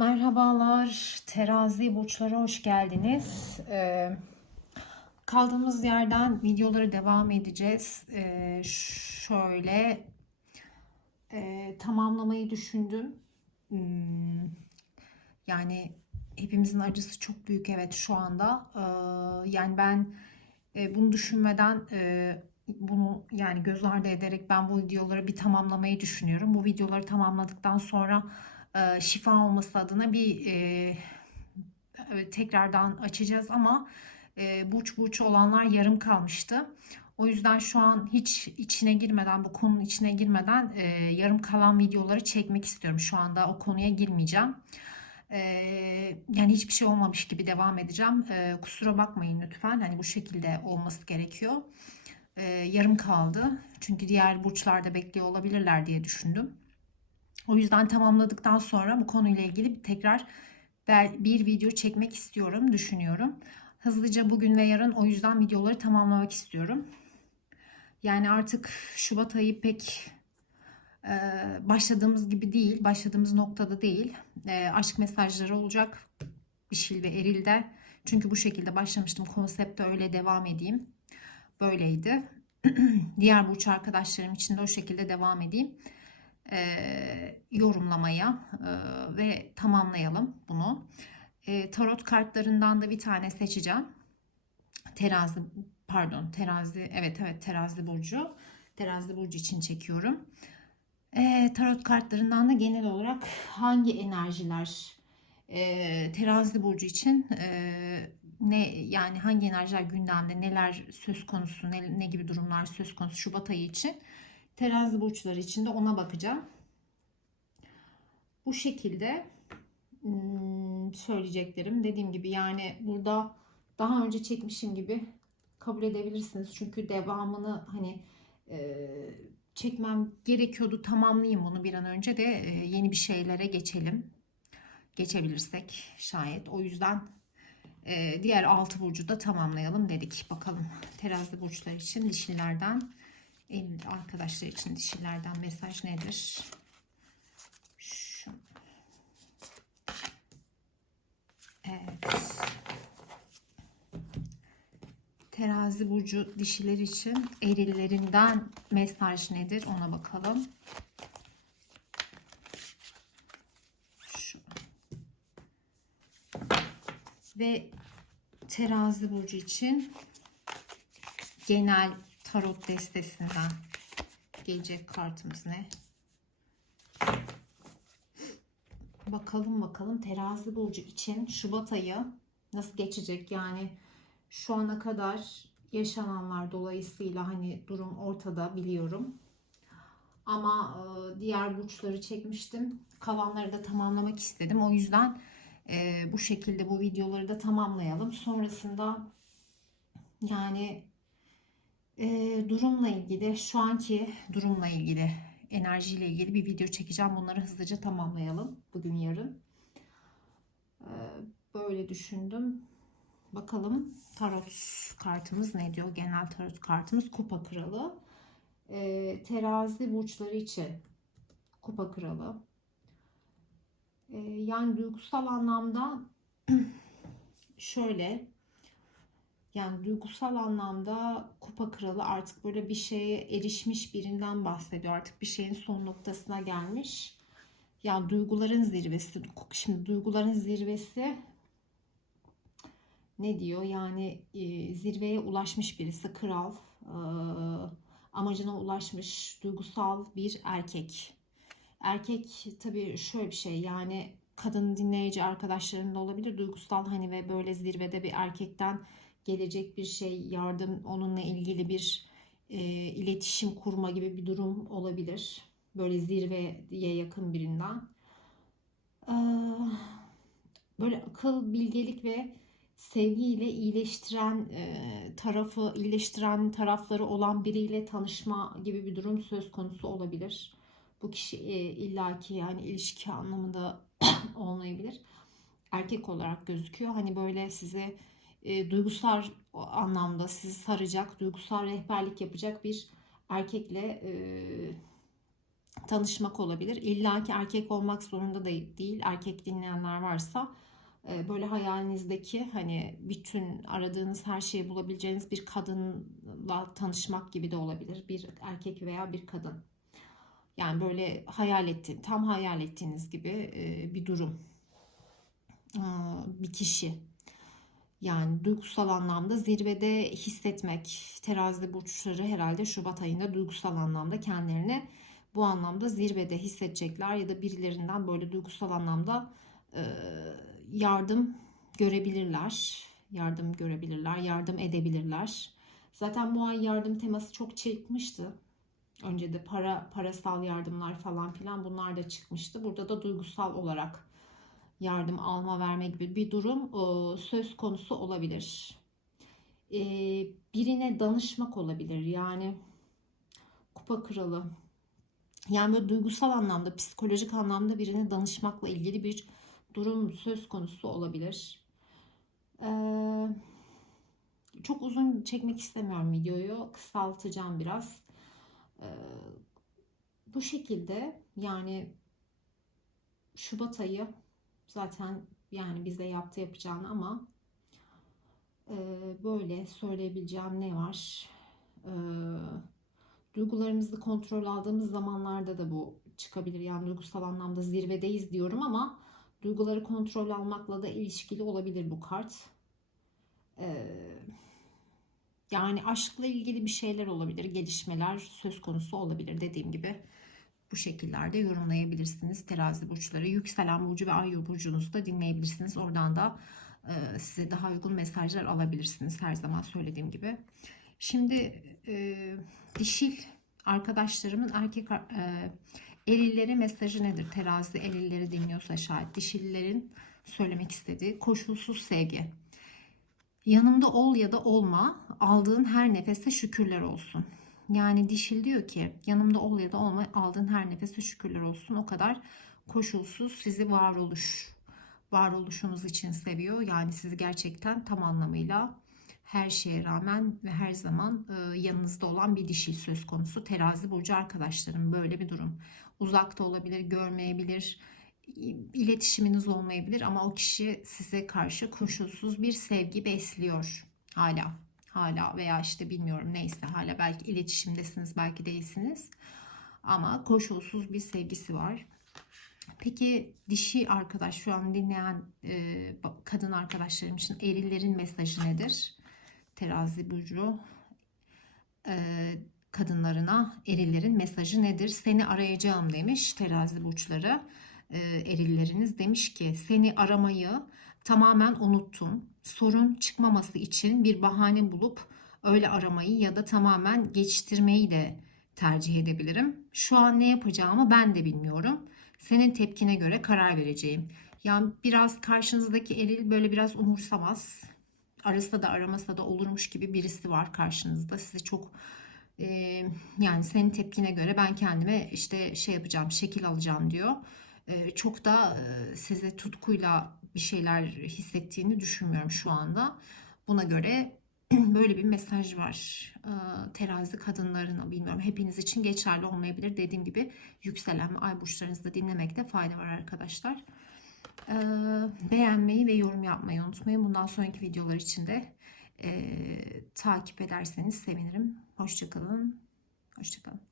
Merhabalar, terazi burçlara hoş geldiniz. Ee, kaldığımız yerden videolara devam edeceğiz. Ee, şöyle e, tamamlamayı düşündüm. Hmm, yani hepimizin acısı çok büyük evet şu anda. Ee, yani ben e, bunu düşünmeden e, bunu yani göz ardı ederek ben bu videoları bir tamamlamayı düşünüyorum. Bu videoları tamamladıktan sonra e, şifa olması adına bir e, tekrardan açacağız ama e, burç burç olanlar yarım kalmıştı. O yüzden şu an hiç içine girmeden bu konunun içine girmeden e, yarım kalan videoları çekmek istiyorum. Şu anda o konuya girmeyeceğim. Yani hiçbir şey olmamış gibi devam edeceğim. Kusura bakmayın lütfen. Hani bu şekilde olması gerekiyor. Yarım kaldı. Çünkü diğer burçlarda bekliyor olabilirler diye düşündüm. O yüzden tamamladıktan sonra bu konuyla ilgili tekrar bir video çekmek istiyorum, düşünüyorum. Hızlıca bugün ve yarın o yüzden videoları tamamlamak istiyorum. Yani artık Şubat ayı pek e, başladığımız gibi değil, başladığımız noktada değil. E, aşk mesajları olacak Bişil ve Eril'de. Çünkü bu şekilde başlamıştım. Konsepte öyle devam edeyim. Böyleydi. Diğer burç arkadaşlarım için de o şekilde devam edeyim e, yorumlamaya e, ve tamamlayalım bunu. E, tarot kartlarından da bir tane seçeceğim. Terazi pardon terazi evet evet terazi burcu. Terazi burcu için çekiyorum. E, tarot kartlarından da genel olarak hangi enerjiler e, terazi burcu için e, ne yani hangi enerjiler gündemde neler söz konusu ne, ne gibi durumlar söz konusu Şubat ayı için terazi burçları için de ona bakacağım. Bu şekilde hmm, söyleyeceklerim dediğim gibi yani burada daha önce çekmişim gibi kabul edebilirsiniz. Çünkü devamını hani e, çekmem gerekiyordu. Tamamlayayım bunu bir an önce de e, yeni bir şeylere geçelim. Geçebilirsek şayet. O yüzden e, diğer altı burcu da tamamlayalım dedik. Bakalım terazi burçlar için dişilerden arkadaşlar için dişilerden mesaj nedir? Şu. Evet. Terazi burcu dişiler için erillerinden mesaj nedir ona bakalım. Şu. Ve terazi burcu için genel tarot destesinden gelecek kartımız ne? Bakalım bakalım terazi burcu için Şubat ayı nasıl geçecek? Yani şu ana kadar yaşananlar dolayısıyla hani durum ortada biliyorum. Ama e, diğer burçları çekmiştim. Kalanları da tamamlamak istedim. O yüzden e, bu şekilde bu videoları da tamamlayalım. Sonrasında yani durumla ilgili şu anki durumla ilgili enerjiyle ilgili bir video çekeceğim. Bunları hızlıca tamamlayalım. Bugün yarın. Böyle düşündüm. Bakalım tarot kartımız ne diyor? Genel tarot kartımız kupa kralı. Terazi burçları için kupa kralı. Yani duygusal anlamda şöyle yani duygusal anlamda kupa kralı artık böyle bir şeye erişmiş birinden bahsediyor. Artık bir şeyin son noktasına gelmiş. Yani duyguların zirvesi. Şimdi duyguların zirvesi ne diyor? Yani e, zirveye ulaşmış birisi kral. E, amacına ulaşmış duygusal bir erkek. Erkek tabii şöyle bir şey yani kadın dinleyici arkadaşlarım da olabilir. Duygusal hani ve böyle zirvede bir erkekten gelecek bir şey, yardım, onunla ilgili bir e, iletişim kurma gibi bir durum olabilir. Böyle zirveye yakın birinden. Ee, böyle akıl, bilgelik ve sevgiyle iyileştiren e, tarafı, iyileştiren tarafları olan biriyle tanışma gibi bir durum söz konusu olabilir. Bu kişi e, illaki yani ilişki anlamında olmayabilir. Erkek olarak gözüküyor. Hani böyle size e, duygusal anlamda sizi saracak, duygusal rehberlik yapacak bir erkekle e, tanışmak olabilir. İlla ki erkek olmak zorunda da değil. Erkek dinleyenler varsa e, böyle hayalinizdeki hani bütün aradığınız her şeyi bulabileceğiniz bir kadınla tanışmak gibi de olabilir. Bir erkek veya bir kadın. Yani böyle hayal ettiğin, tam hayal ettiğiniz gibi e, bir durum. Aa, Bir kişi. Yani duygusal anlamda zirvede hissetmek. Terazi burçları herhalde Şubat ayında duygusal anlamda kendilerini bu anlamda zirvede hissedecekler ya da birilerinden böyle duygusal anlamda e, yardım görebilirler. Yardım görebilirler, yardım edebilirler. Zaten bu ay yardım teması çok çıkmıştı. Önce de para parasal yardımlar falan filan bunlar da çıkmıştı. Burada da duygusal olarak yardım alma verme gibi bir durum e, söz konusu olabilir. E, birine danışmak olabilir. Yani kupa kralı. Yani böyle duygusal anlamda, psikolojik anlamda birine danışmakla ilgili bir durum söz konusu olabilir. Ee, çok uzun çekmek istemiyorum videoyu. Kısaltacağım biraz. Ee, bu şekilde yani Şubat ayı zaten yani bize yaptı yapacağını ama e, böyle söyleyebileceğim ne var? Ee, duygularımızı kontrol aldığımız zamanlarda da bu çıkabilir. Yani duygusal anlamda zirvedeyiz diyorum ama duyguları kontrol almakla da ilişkili olabilir bu kart. Ee, yani aşkla ilgili bir şeyler olabilir, gelişmeler söz konusu olabilir dediğim gibi. Bu şekillerde yorumlayabilirsiniz terazi burçları. Yükselen burcu ve ay burcunuzu da dinleyebilirsiniz. Oradan da e, size daha uygun mesajlar alabilirsiniz her zaman söylediğim gibi. Şimdi e, dişil arkadaşlarımın erkek e, elilleri mesajı nedir? Terazi elilleri dinliyorsa şayet dişillerin söylemek istediği koşulsuz sevgi. Yanımda ol ya da olma, aldığın her nefeste şükürler olsun. Yani dişil diyor ki yanımda ol ya da olma, aldığın her nefeste şükürler olsun. O kadar koşulsuz sizi varoluş, varoluşunuz için seviyor. Yani sizi gerçekten tam anlamıyla her şeye rağmen ve her zaman e, yanınızda olan bir dişil söz konusu. Terazi burcu arkadaşlarım böyle bir durum. Uzakta olabilir, görmeyebilir, iletişiminiz olmayabilir ama o kişi size karşı koşulsuz bir sevgi besliyor hala. Hala veya işte bilmiyorum neyse hala belki iletişimdesiniz belki değilsiniz. Ama koşulsuz bir sevgisi var. Peki dişi arkadaş şu an dinleyen e, kadın arkadaşlarım için erillerin mesajı nedir? Terazi burcu e, kadınlarına erillerin mesajı nedir? Seni arayacağım demiş terazi burçları e, erilleriniz demiş ki seni aramayı tamamen unuttum. Sorun çıkmaması için bir bahane bulup öyle aramayı ya da tamamen geçiştirmeyi de tercih edebilirim. Şu an ne yapacağımı ben de bilmiyorum. Senin tepkine göre karar vereceğim. Yani biraz karşınızdaki eril böyle biraz umursamaz. Arasa da aramasa da olurmuş gibi birisi var karşınızda. Sizi çok e, yani senin tepkine göre ben kendime işte şey yapacağım, şekil alacağım diyor. E, çok da e, size tutkuyla bir şeyler hissettiğini düşünmüyorum şu anda. Buna göre böyle bir mesaj var. E, terazi kadınlarına bilmiyorum hepiniz için geçerli olmayabilir. Dediğim gibi yükselen ve ay burçlarınızı dinlemekte fayda var arkadaşlar. E, beğenmeyi ve yorum yapmayı unutmayın. Bundan sonraki videolar için de e, takip ederseniz sevinirim. Hoşçakalın. Hoşçakalın.